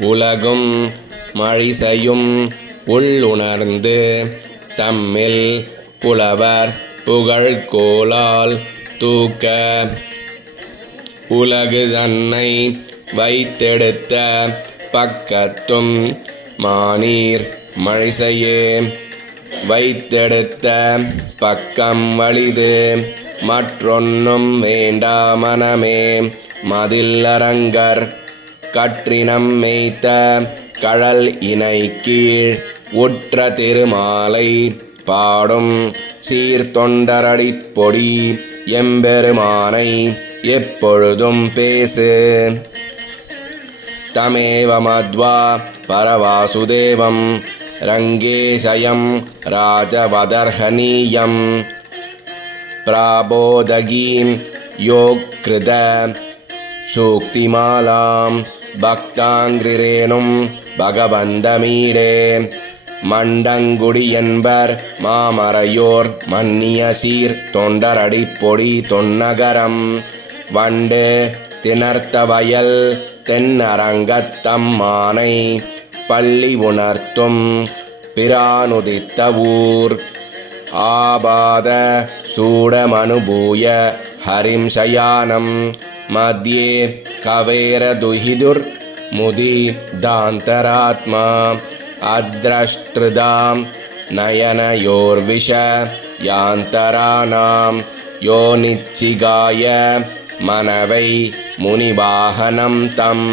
உலகும் மழிசையும் உள்ளுணர்ந்து தம்மில் புலவர் புகழ்கோலால் தூக்க உலகு தன்னை வைத்தெடுத்த பக்கத்தும் மானீர் மழிசையே. வைத்தெடுத்த பக்கம் வலிது மற்றொன்னும் வேண்டாமனமே மதில் அரங்கர் கற்றினம் மேய்த்த கழல் இணை கீழ் உற்ற திருமாலை பாடும் சீர்தொண்டரடிப் பொடி எம்பெருமானை எப்பொழுதும் பேசு தமேவ மத்வா பரவாசுதேவம் ரங்கேசயம் ராஜவதர்ஹனீயம் प्राबोधगीं योक्कृत சூக்திமாலாம் பக்தாங்கிரேனும் பகவந்தமீடே. மண்டங்குடி என்பர் மாமரையோர் மன்னிய சீர் தொண்டரடி பொடி தொன்னகரம். வண்டு திணர்த்த வயல் தென்னரங்கத்தம் மானை பள்ளி உணர்த்தும் பிரானுதித்த ஊர். ஆபாத சூடமனுபூய ஹரிம்சயானம் मध्ये कवेरदुहिदुर्मुदिदान्तरात्मा अद्रष्टृदां नयनयोर्विश यान्तराणां यो निच्चिगाय मनवै मुनिवाहनं तम्